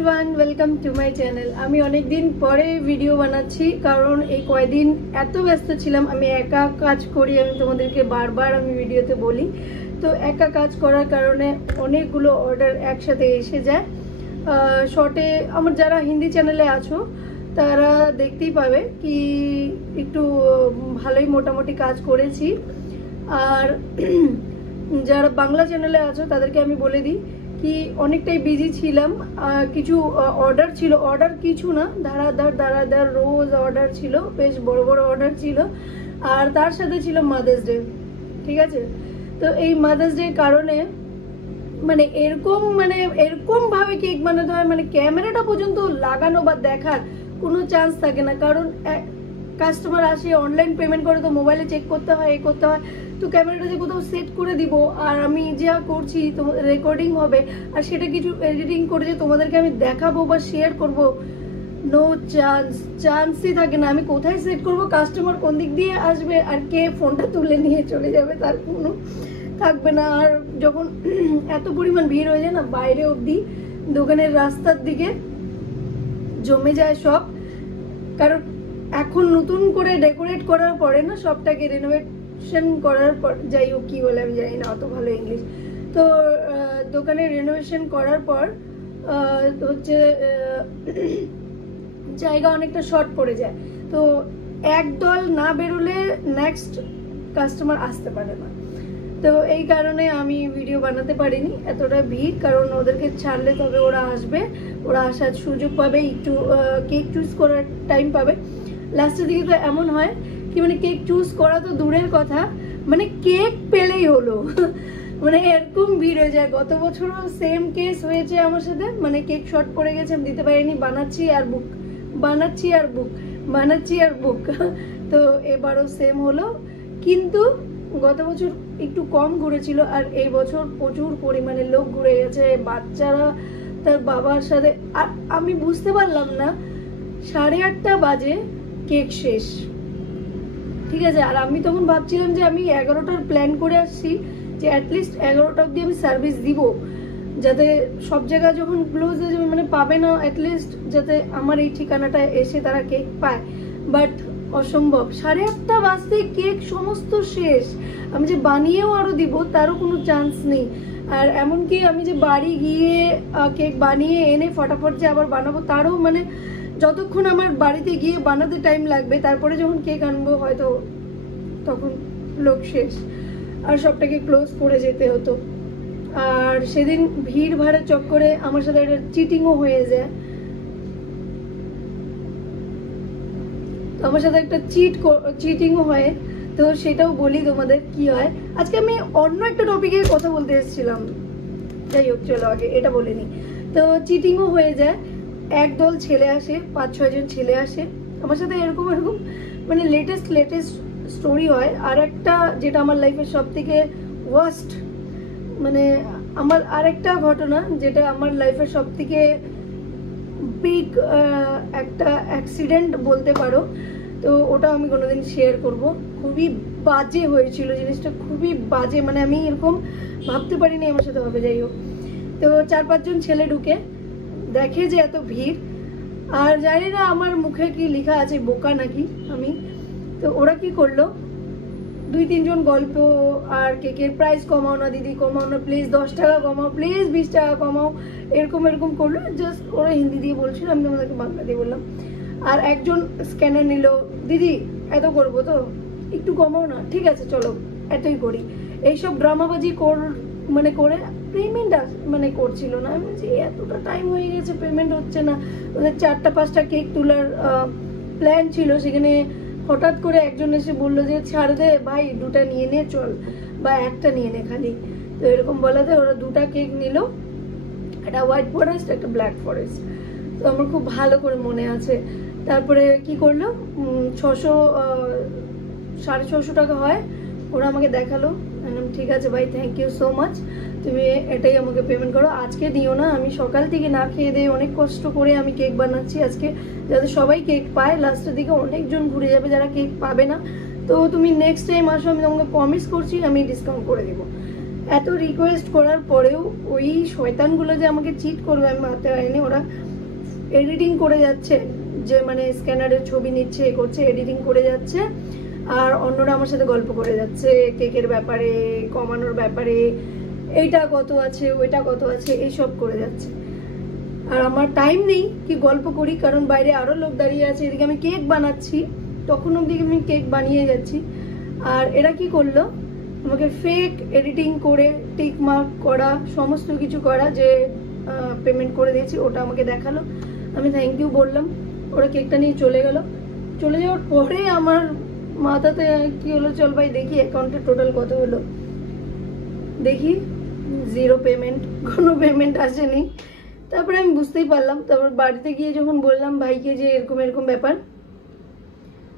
Everyone, welcome to my channel. আমি অনেক দিন পরে ভিডিও বানাচ্ছি কারণ এই কয়দিন এত ব্যস্ত ছিলাম। আমি একা কাজ করি, আমি তোমাদেরকে বারবার ভিডিওতে বলি। তো একা কাজ করার কারণে অনেকগুলো অর্ডার একসাথে এসে যায়। শর্টে আমার যারা হিন্দি চ্যানেলে আছো তারা দেখতেই পাবে কি একটু ভালোই মোটামুটি কাজ করেছি। আর যারা বাংলা চ্যানেলে আছো তাদেরকে আমি বলে দিই কি অনেকটাই বিজি ছিলাম। কিছু অর্ডার ছিল, অর্ডার কিছু না, ধারাদার রোজ অর্ডার ছিল, বেশ বড় বড় অর্ডার ছিল। আর তার সাথে ছিল মাদার্স ডে, ঠিক আছে। তো এই মাদার্স ডে কারণে এরকম ভাবে কেক বানাতে হয়, ক্যামেরাটা পর্যন্ত লাগানো বা দেখার কোনো চান্স থাকে না। কারণ কাস্টমার আসে, অনলাইন পেমেন্ট করে, তো মোবাইলে চেক করতে হয়, করতে হয়। তো ক্যামেরাটা যে কোথাও সেট করে দিব, আর আমি যা করছি তোমাদের রেকর্ডিং হবে, আর সেটা কিছু এডিটিং করে যে তোমাদেরকে আমি দেখাবো বা শেয়ার করব, নো চান্সই থাকে না। আমি কোথায় সেট করব, কাস্টমার কোন দিক দিয়ে আসবে, আর কে ফোনটা তুলে নিয়ে চলে যাবে, তার কোনো থাকবে না। আর যখন এত পরিমাণ ভিড় হয়ে যায় না, বাইরে অবধি দোকানের রাস্তার দিকে জমে যায় সব। কারণ এখন নতুন করে ডেকোরেট করার পরে না, সবটাকে রেনোভেশন করার পর, যাই হোক কি বলে আমি জানি না অত ভালো ইংলিশ। তো দোকানে রেনোভেশন করার পর হচ্ছে জায়গা অনেকটা শর্ট পড়ে যায়। তো একদল না বেরোলে নেক্সট কাস্টমার আসতে পারে না। তো এই কারণে আমি ভিডিও বানাতে পারিনি, এতটা ভিড়। কারণ ওদেরকে ছাড়লে তবে ওরা আসবে, ওরা আসার সুযোগ পাবে, একটু কেক চুজ করার টাইম পাবে। লাস্টের দিকে তো এমন হয় কি কেক চুজ করা তো দূরের কথা, কেক পেলেই হলো এরকম ভিড় হয়ে যায়। গত বছরও সেম কেস হয়েছে আমার সাথে, কেক শর্ট পড়ে গেছে, আমি দিতে পারিনি, বানাচ্ছি আর বুক তো এবারও সেম হলো। কিন্তু গত বছর একটু কম ঘুরেছিল, আর এই বছর প্রচুর পরিমাণে লোক ঘুরে গেছে, বাচ্চারা তার বাবার সাথে। আর আমি বুঝতে পারলাম না, 8:30 বাজে কেক শেষ, ঠিক আছে। আর আমি তখন ভাবছিলাম যে আমি 11টার প্ল্যান করে আসছি, যে অ্যাটলিস্ট 11টা অব্দি আমি সার্ভিস দিব, যাতে সব জায়গা যখন ক্লোজ হয়ে যাবে পাবে না, অ্যাটলিস্ট যাতে আমার এই ঠিকানাটা এসে তারা কেক পায়। বাট অসম্ভব, 8:30 বাজতে কেক সমস্ত শেষ। আমি যে বানিয়েও আরো দিব তারও কোনো চান্স নেই। আর এমনকি আমি যে বাড়ি গিয়ে কেক বানিয়ে এনে ফটাফট যে আবার বানাবো, তারও যতক্ষণ আমার বাড়িতে গিয়ে বানাতে টাইম লাগবে, তারপরে যখন কেক আনবো হয়তো তখন লোক শেষ, আর সবটাকে ক্লোজ করে যেতে হতো। আর সেদিন ভিড় ভাড়া চক্করে আমার সাথে একটা চিটিংও হয়ে যায়। আমার সাথে একটা চিটিংও হয়, তো সেটাও বলি তোমাদের কি হয়। আজকে আমি অন্য একটা টপিকের কথা বলতে এসেছিলাম, যাই হোক চলো আগে এটা বলে নি। তো চিটিংও হয়ে যায়, একদল ছেলে আসে, 5-6 জন ছেলে আসে আমার সাথে, এরকম লেটেস্ট স্টোরি হয়। আর একটা যেটা আমার লাইফের সব থেকে ওয়ার্স্ট, আমার আরেকটা ঘটনা যেটা আমার লাইফের সব থেকে বিগ একটা অ্যাক্সিডেন্ট বলতে পারো। তো ওটা আমি কোনোদিন শেয়ার করব। খুবই বাজে হয়েছিল জিনিসটা, খুবই বাজে, আমি এরকম ভাবতে পারিনি আমার সাথে হবে। যাই হোক, তো 4-5 জন ছেলে ঢুকে দেখে যে এত ভিড়, আর জানি না আমার মুখে কি লেখা আছে, বোকা নাকি আমি। তো ওরা কি করলো, 2-3 জন গল্প, আর কেকের প্রাইস কমাও না দিদি, কমাও না প্লিজ, 10 টাকা কমাও প্লিজ, 20 টাকা কমাও, এরকম করলো। জাস্ট ওরা হিন্দি দিয়ে বলছিল, আমি তোমাদেরকে বাংলা দিয়ে বললাম। আর একজন স্ক্যানার নিল, দিদি এত করবো তো, একটু কমাও না, ঠিক আছে চলো এতই করি। এইসব ড্রামাবাজি করে পেমেন্ট করছিল না। আমি বলছি এতটা টাইম হয়ে গেছে, পেমেন্ট হচ্ছে না। ওদের 4টা-5টা কেক তোলার প্ল্যান ছিল, সেখানে হঠাৎ করে একজন এসে বললো যে ছাড় দে ভাই, 2টা নিয়ে নে চল, বা একটা নিয়ে নে খালি। তো এরকম বলাতে ওরা 2টা কেক নিল, একটা হোয়াইট ফরেস্ট, একটা ব্ল্যাক ফরেস্ট। তো আমার খুব ভালো করে মনে আছে। তারপরে কি করলো, 650 টাকা হয়, ওরা আমাকে দেখালো। ঠিক আছে ভাই, থ্যাংক ইউ সো মাচ, তুমি এটাই আমাকে পেমেন্ট করো, আজকে দিও না। আমি সকাল থেকে না খেয়ে দিয়ে অনেক কষ্ট করে আমি কেক বানাচ্ছি আজকে, যাতে সবাই কেক পায়। লাস্টের দিকে অনেকজন ঘুরে যাবে যারা কেক পাবে না। তো তুমি নেক্সট টাইম আসো, আমি তোমাকে প্রমিস করছি আমি ডিসকাউন্ট করে দিব। এত রিকোয়েস্ট করার পরেও ওই শয়তানগুলো যে আমাকে চিট করবে আমি ভাবতে পারিনি। ওরা এডিটিং করে যাচ্ছে, যে মানে স্ক্যানারের ছবি নিচ্ছে, এ করছে, এডিটিং করে যাচ্ছে, আর অন্যরা আমার সাথে গল্প করে যাচ্ছে কেকের ব্যাপারে, কমানোর ব্যাপারে, এইটা কত আছে, ওইটা কত আছে, এইসব করে যাচ্ছে। আর আমার টাইম নেই কি গল্প করি, কারণ বাইরে আরো লোক দাঁড়িয়ে আছে। এদিকে আমি কেক বানাচ্ছি, তখন অব্দি আমি কেক বানিয়ে যাচ্ছি। আর এরা কি করলো, আমাকে ফেক এডিটিং করে টিক মার্ক করা, সমস্ত কিছু করা, যে পেমেন্ট করে দিয়েছি ওটা আমাকে দেখালো। আমি থ্যাংক ইউ বললাম, ওরা কেকটা নিয়ে চলে গেল। চলে যাওয়ার পরে আমার মাথাতে কি হলো, চল ভাই দেখি অ্যাকাউন্টে টোটাল কত হলো। দেখি 0 পেমেন্ট, কোনো পেমেন্ট আসেনি। তারপরে আমি বুঝতেই পারলাম। তারপর বাড়িতে গিয়ে যখন বললাম ভাইকে যে এরকম এরকম ব্যাপার,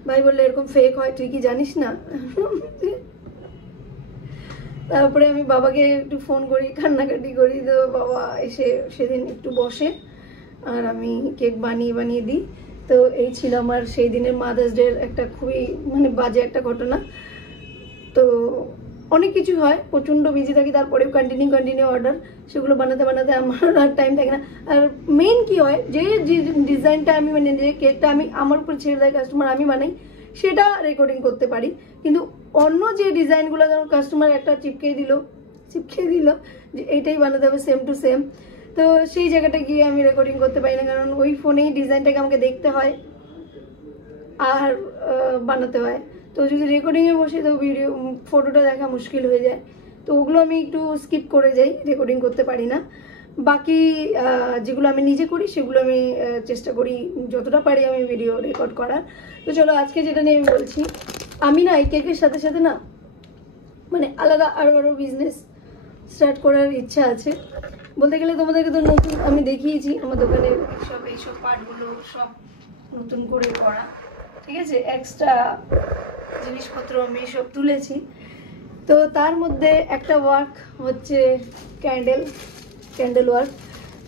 ভাই বললে এরকম ফেক হয়, তুই কি জানিস না? তারপরে আমি বাবাকে একটু ফোন করি, কান্নাকাটি করি। তো বাবা এসে সেদিন একটু বসে, আর আমি কেক বানিয়ে দিই। তো এই ছিল আমার সেই দিনের মাদার্স ডে একটা খুবই মানে বাজে একটা ঘটনা। তো অনেক কিছু হয়, প্রচণ্ড বিজি থাকি, তারপরেও কন্টিনিউ অর্ডার, সেগুলো বানাতে আমার আর টাইম থাকে না। আর মেইন কি হয়, যে ডিজাইনটা আমি মানে যে কেকটা আমি আমার উপর ছেড়ে দেয় কাস্টমার, আমি বানাই, সেটা রেকর্ডিং করতে পারি। কিন্তু অন্য যে ডিজাইনগুলো যেমন কাস্টমার একটা চিপকে দিল যে এইটাই বানাতে হবে সেম টু সেম, তো সেই জায়গাটা গিয়ে আমি রেকর্ডিং করতে পারি না, কারণ ওই ফোনেই ডিজাইনটাকে আমাকে দেখতে হয় আর বানাতে হয়। তো যদি রেকর্ডিংয়ে বসে তো ভিডিও ফটোটা দেখা মুশকিল হয়ে যায়। তো ওগুলো আমি একটু স্কিপ করে যাই, রেকর্ডিং করতে পারি না। বাকি যেগুলো আমি নিজে করি সেগুলো আমি চেষ্টা করি যতটা পারি আমি ভিডিও রেকর্ড করার। তো চলো আজকে যেটা নিয়ে আমি বলছি, আমি না এই কেকের সাথে সাথে না মানে আলাদা আরো বিজনেস স্টার্ট করার ইচ্ছা আছে। বলতে গেলে তোমাদেরকে তো নতুন আমি দেখিয়েছি আমার দোকানের এইসব পার্টগুলো সব নতুন করে করা, ঠিক আছে, এক্সট্রা জিনিসপত্র আমি সব তুলেছি। তো তার মধ্যে একটা ওয়ার্ক হচ্ছে ক্যান্ডেল ওয়ার্ক।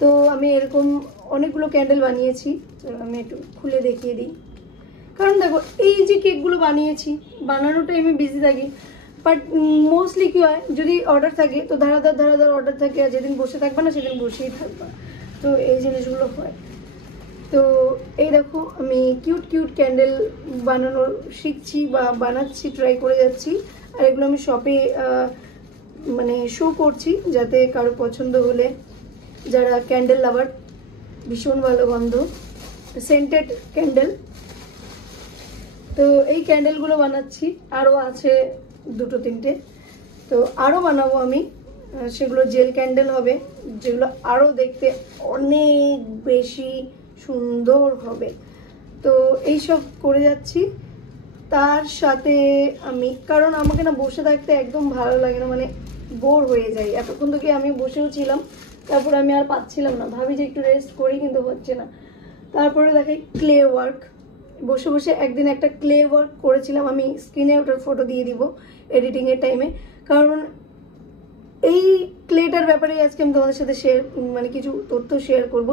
তো আমি এরকম অনেকগুলো ক্যান্ডেল বানিয়েছি, আমি একটু খুলে দেখিয়ে দিই। কারণ দেখো এই যে কেকগুলো বানিয়েছি, বানানোটাই আমি বিজি থাকি, বাট মোস্টলি কি হয়, যদি অর্ডার থাকে তো ধারাদার অর্ডার থাকে, আর যেদিন বসে থাকবে না সেদিন বসেই থাকবে। তো এই জিনিসগুলো হয়। তো এই দেখো আমি কিউট ক্যান্ডেল বানানোর শিখছি বা বানাচ্ছি, ট্রাই করে যাচ্ছি। আর এগুলো আমি শপে মানে শো করছি, যাতে কারো পছন্দ হলে, যারা ক্যান্ডেল লাভার, ভীষণ ভালো গন্ধ, সেন্টেড ক্যান্ডেল। তো এই ক্যান্ডেলগুলো বানাচ্ছি, আরও আছে 2-3টে, তো আরও বানাবো আমি। সেগুলো জেল ক্যান্ডেল হবে, যেগুলো আরও দেখতে অনেক বেশি সুন্দর হবে। তো এইসব করে যাচ্ছি। তার সাথে আমি, কারণ আমাকে না বসে থাকতে একদম ভালো লাগে না, মানে বোর হয়ে যায়। এতক্ষণ থেকে আমি বসেও ছিলাম, তারপর আমি আর পাচ্ছিলাম না, ভাবি যে একটু রেস্ট করি, কিন্তু হচ্ছে না। তারপরে দেখাই ক্লে ওয়ার্ক। বসে একদিন একটা ক্লে ওয়ার্ক করেছিলাম, আমি স্ক্রিনে ওটার ফটো দিয়ে দিব এডিটিংয়ের টাইমে। কারণ এই ক্লেটার ব্যাপারে আজকে আমি তোমাদের সাথে মানে কিছু তথ্য শেয়ার করব।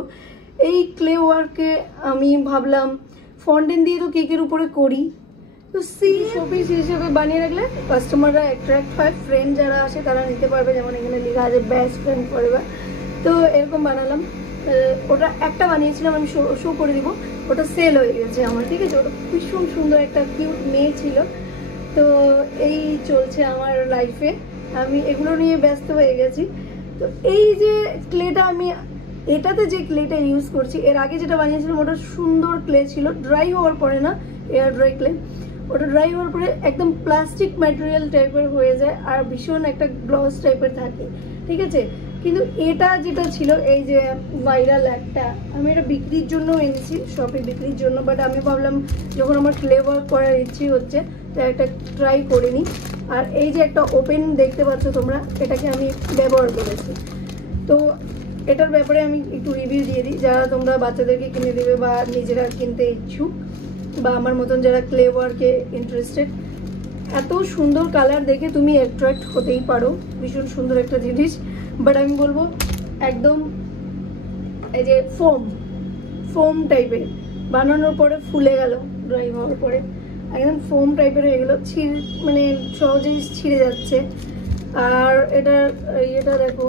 এই ক্লে ওয়ার্কে আমি ভাবলাম ফন্ডেন্ট দিয়ে তো কেকের উপরে করি, তো শোপিস হিসেবে বানিয়ে রাখলে কাস্টমাররা অ্যাট্রাক্ট হয়, ফ্রেন্ড যারা আসে তারা নিতে পারবে, যেমন এখানে লেখা আছে বেস্ট ফ্রেন্ড ফরএভার। তো এরকম বানালাম। ওটা একটা বানিয়েছিলাম, আমি শো করে দিব, ওটা সেল হয়ে গেছে আমার, ঠিক আছে। ওটা ভীষণ সুন্দর একটা কিউট মেয়ে ছিল। তো এই চলছে আমার লাইফে, আমি এগুলো নিয়ে ব্যস্ত হয়ে গেছি। তো এই যে ক্লেটা আমি, এটাতে যে ক্লেটা ইউজ করছি, এর আগে যেটা বানিয়েছিলাম ওটা সুন্দর ক্লে ছিল, ড্রাই হওয়ার পরে না, এয়ার ড্রাই ক্লে, ওটা ড্রাই হওয়ার পরে একদম প্লাস্টিক ম্যাটেরিয়াল টাইপের হয়ে যায়, আর ভীষণ একটা গ্লস টাইপের থাকে, ঠিক আছে। কিন্তু এটা যেটা ছিল, এই যে ভাইরাল একটা, আমি এটা বিক্রির জন্য এনেছি, শপে বিক্রির জন্য, বাট আমি ভাবলাম যখন আমার ক্লে ওয়ার্ক করার ইচ্ছে হচ্ছে তো একটা ট্রাই করে নিই। আর এই যে একটা ওপেন দেখতে পাচ্ছ তোমরা, এটাকে আমি ব্যবহার করেছি। তো এটার ব্যাপারে আমি একটু রিভিউ দিয়ে দিই, যারা তোমরা বাচ্চাদেরকে কিনে দেবে বা নিজেরা কিনতে ইচ্ছুক, বা আমার মতন যারা ক্লে ওয়ার্কে ইন্টারেস্টেড। এত সুন্দর কালার দেখে তুমি অ্যাট্রাক্ট হতেই পারো, ভীষণ সুন্দর একটা জিনিস। বাট আমি বলবো একদম এই যে ফোম টাইপের, বানানোর পরে ফুলে গেল, ড্রাই হওয়ার পরে একদম ফোম টাইপের হয়ে গেলো, মানে সহজেই ছিঁড়ে যাচ্ছে। আর এটা দেখো,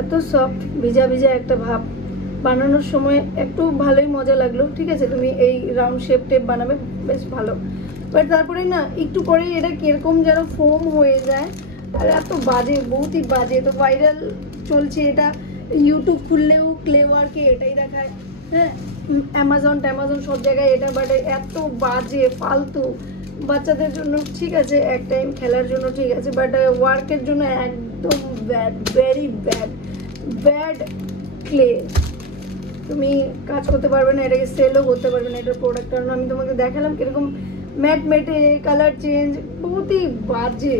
এত সফট ভিজা ভিজা একটা ভাব। বানানোর সময় একটু ভালোই মজা লাগলো। ঠিক আছে, তুমি এই রাউন্ড শেপ টেপ বানাবে, বেশ ভালো। বাট তারপরে না একটু পরে এটা কিরকম যেন ফোম হয়ে যায়, আর এত বাজে, বহুতই বাজে। তো ভাইরাল চলছে এটা, ইউটিউব খুললেও ক্লে ওয়ার্কে এটাই দেখায়, হ্যাঁ, অ্যামাজন সব জায়গায় এটা। বাট এত বাজে, ফালতু। বাচ্চাদের জন্য ঠিক আছে, এক টাইম খেলার জন্য ঠিক আছে, বাট ওয়ার্কের জন্য একদম ব্যাড, ভেরি ব্যাড ক্লে। তুমি কাজ করতে পারবে না, এটাকে সেলও করতে পারবে না, এটার প্রোডাক্ট। কারণ আমি তোমাকে দেখালাম কিরকম ম্যাটে কালার চেঞ্জ, বহুতই বাজে।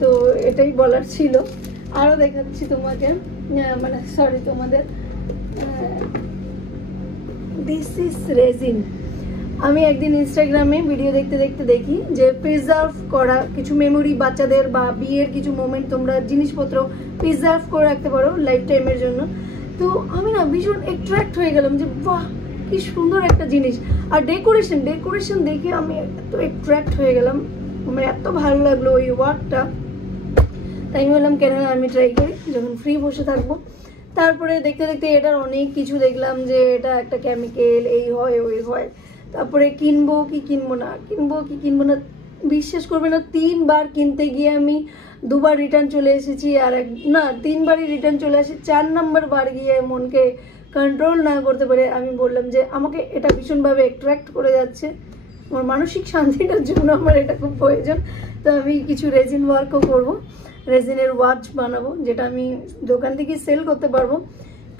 তো এটাই বলার ছিল। আরও দেখাচ্ছি তোমাকে, মানে সরি তোমাদের, দিস ইজ রেজিন। আমি একদিন ইনস্টাগ্রামে ভিডিও দেখতে দেখি যে প্রিজার্ভ করা কিছু মেমোরি, বাচ্চাদের বা বিয়ের কিছু মোমেন্ট তোমরা জিনিসপত্র প্রিজার্ভ করে রাখতে পারো লাইফ টাইমের জন্য। তো আমি না ভীষণ অ্যাট্রাক্ট হয়ে গেলাম যে বাহ, কি সুন্দর একটা জিনিস। আর ডেকোরেশন দেখে আমি এত অ্যাট্রাক্ট হয়ে গেলাম, আমার এত ভালো লাগলো ওই ওয়ার্কটা। তাই আমি বললাম কেন আমি ট্রাই করি, যখন ফ্রি বসে থাকবো। তারপরে দেখতে এটার অনেক কিছু দেখলাম যে এটা একটা কেমিক্যাল, এই হয় ওই হয়। তারপরে কিনবো কি কিনবো না, বিশ্বাস করবে না, 3 বার কিনতে গিয়ে আমি 2 বার রিটার্ন চলে এসেছি, আর 3 বারই রিটার্ন চলে আসি। 4 নম্বর বার গিয়ে মনকে কন্ট্রোল না করতে পারে আমি বললাম যে আমাকে এটা ভীষণভাবে অ্যাট্রাক্ট করে যাচ্ছে, আমার মানসিক শান্তিটার জন্য আমার এটা খুব প্রয়োজন। তো আমি কিছু রেজিন ওয়ার্কও করবো, রেজিনের ওয়াচ বানাবো, যেটা আমি দোকান থেকে সেল করতে পারবো।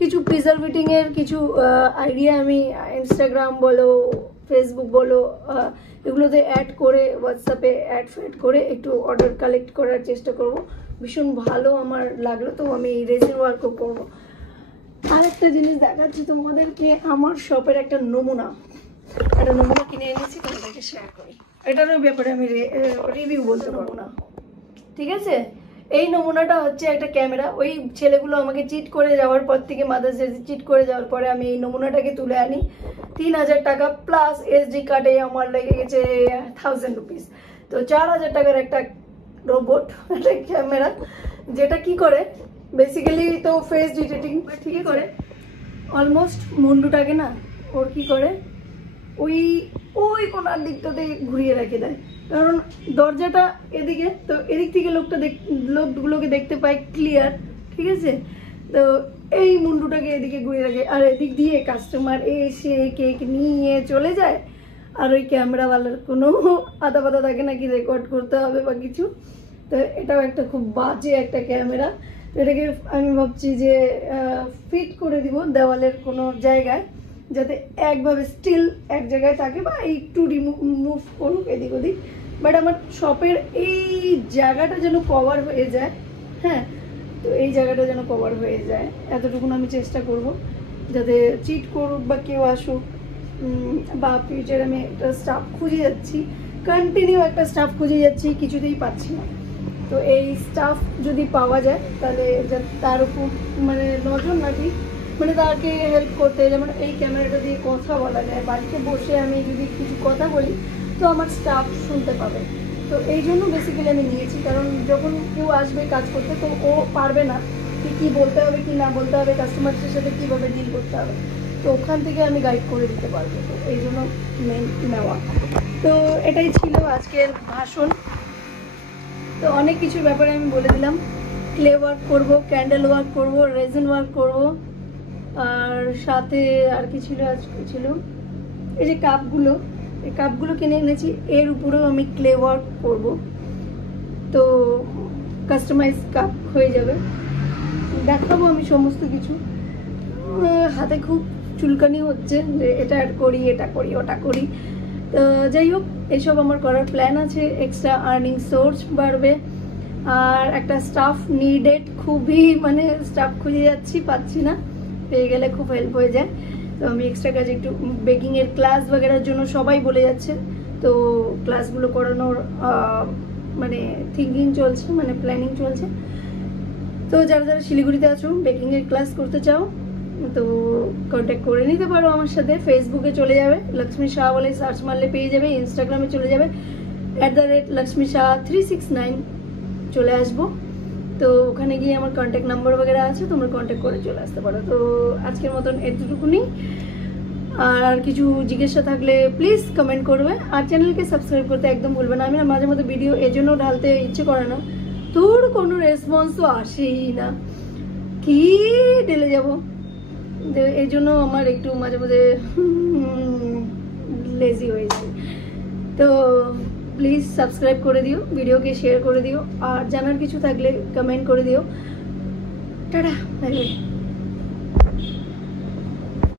কিছু প্রিজারভেটিংয়ের কিছু আইডিয়া আমি ইনস্টাগ্রাম বলো, ফেসবুক বলো, এগুলোতে অ্যাড করে, হোয়াটসঅ্যাপে অ্যাড করে একটু অর্ডার কালেক্ট করার চেষ্টা করব। ভীষণ ভালো আমার লাগলো, তো আমি এই রেজিন ওয়ার্কও করবো। আর একটা জিনিস দেখাচ্ছি তোমাদেরকে, আমার শপের একটা নমুনা কিনে এনেছি, তোমাদেরকে শেয়ার করি। এটারও ব্যাপারে আমি রিভিউ বলতে পারবো না, ঠিক আছে। এই নমুনাটা হচ্ছে একটা ক্যামেরা। ওই ছেলেগুলো আমাকে চিট করে যাওয়ার পর থেকে, মাদার্স ডে চিট করে যাওয়ার পরে আমি এই নমুনাটাকে তুলে আনি। 3000 টাকা প্লাস এসডি কার্ডে আমার লেগে গেছে 1000 রুপিস। তো 4000 টাকার একটা রোবট, একটা ক্যামেরা, যেটা কি করে বেসিক্যালি তো ফেস ডিটেক্টিং ঠিকই করে, অলমোস্ট মুন্ডুটাকে না ওর কি করে ওই কোনার দিকটাতে ঘুরিয়ে রেখে দেয়। কারণ দরজাটা এদিকে, তো এদিক থেকে লোকগুলোকে দেখতে পায় ক্লিয়ার, ঠিক আছে। তো এই মুন্ডুটাকে এদিকে ঘুরিয়ে রাখে, আর এদিক দিয়ে কাস্টমার এসে কেক নিয়ে চলে যায়। আর ওই ক্যামেরাওয়ালার কোনো আদা বাদা থাকে নাকি রেকর্ড করতে হবে বা কিছু। তো এটাও একটা খুব বাজে একটা ক্যামেরা। তো এটাকে আমি ভাবছি যে ফিট করে দিব দেওয়ালের কোনো জায়গায়, যাতে একভাবে স্টিল এক জায়গায় থাকে, বা একটু মুভ করুক এদিক ওদিক। বাট আমার শপের এই জায়গাটা যেন কভার হয়ে যায়, হ্যাঁ। তো এই জায়গাটা যেন কভার হয়ে যায়, এতটুকুন আমি চেষ্টা করব, যাতে চিট করুক বা কেউ আসুক, বা ফিউচার আমি একটা স্টাফ খুঁজে যাচ্ছি, কন্টিনিউ একটা স্টাফ খুঁজে যাচ্ছি, কিছুতেই পাচ্ছি না। তো এই স্টাফ যদি পাওয়া যায় তাহলে তার উপর মানে নজর রাখি, মানে তাকে হেল্প করতে, যেমন এই ক্যামেরাটা দিয়ে কথা বলা যায়, বাড়িতে বসে আমি যদি কিছু কথা বলি তো আমার স্টাফ শুনতে পাবে। তো এই জন্য বেসিক্যালি আমি নিয়েছি, কারণ যখন কেউ আসবে কাজ করতে তো ও পারবে না কি বলতে হবে কি না বলতে হবে, কাস্টমারদের সাথে কীভাবে ডিল করতে হবে, তো ওখান থেকে আমি গাইড করে দিতে পারবো। তো এই জন্য মেন নেওয়া। তো এটাই ছিল আজকের ভাষণ। তো অনেক কিছুর ব্যাপারে আমি বলে দিলাম, ক্লে ওয়ার্ক করবো, ক্যান্ডেল ওয়ার্ক করবো, রেজিন ওয়ার্ক করবো, আর সাথে আর কি ছিল, আজকে ছিল এই যে কাপগুলো কিনে এনেছি, এর উপরেও আমি ক্লে ওয়ার্ক করবো। তো কাস্টমাইজ কাপ হয়ে যাবে, দেখাবো আমি সমস্ত কিছু। হাতে খুব চুলকানি হচ্ছে যে এটা করি ওটা করি। তো যাই হোক, এইসব আমার করার প্ল্যান আছে, এক্সট্রা আর্নিং সোর্স বাড়বে। আর একটা স্টাফ নিডেড, খুবই মানে স্টাফ খুঁজে যাচ্ছি, পাচ্ছি না, পেয়ে গেলে খুব হেল্প হয়ে যায়। তো আমি এক্সট্রা কাজ একটু বেকিংয়ের ক্লাস বাগেরার জন্য সবাই বলে যাচ্ছে, তো ক্লাসগুলো করানোর মানে থিঙ্কিং চলছে, মানে প্ল্যানিং চলছে। তো যারা শিলিগুড়িতে আছো, বেকিংয়ের ক্লাস করতে চাও, তো কন্ট্যাক্ট করে নিতে পারো আমার সাথে। ফেসবুকে চলে যাবে, লক্ষ্মী শাহ বলে সার্চ মারলে পেয়ে যাবে। ইনস্টাগ্রামে চলে যাবে @লক্ষ্মী শাহ 369 চলে আসবো। তো ওখানে গিয়ে আমার কন্ট্যাক্ট নাম্বার বগেরা আছে, তোমরা কন্ট্যাক্ট করে চলে আসতে পারো। তো আজকের মতন এতটুকুনি। আর কিছু জিজ্ঞাসা থাকলে প্লিজ কমেন্ট করবে, আর চ্যানেলকে সাবস্ক্রাইব করতে একদম ভুলবে না। আমি না মাঝে মধ্যে ভিডিও এজন্য ঢালতে ইচ্ছে করে না, তোর কোনো রেসপন্স তো আসেই না, কি ঢেলে যাবো। এই জন্য আমার একটু মাঝে মাঝে লেজি হয়ে যায়। তো প্লিজ সাবস্ক্রাইব করে দিও, ভিডিওকে শেয়ার করে দিও, আর জানার কিছু থাকলে কমেন্ট করে দিও। Tata, bye bye.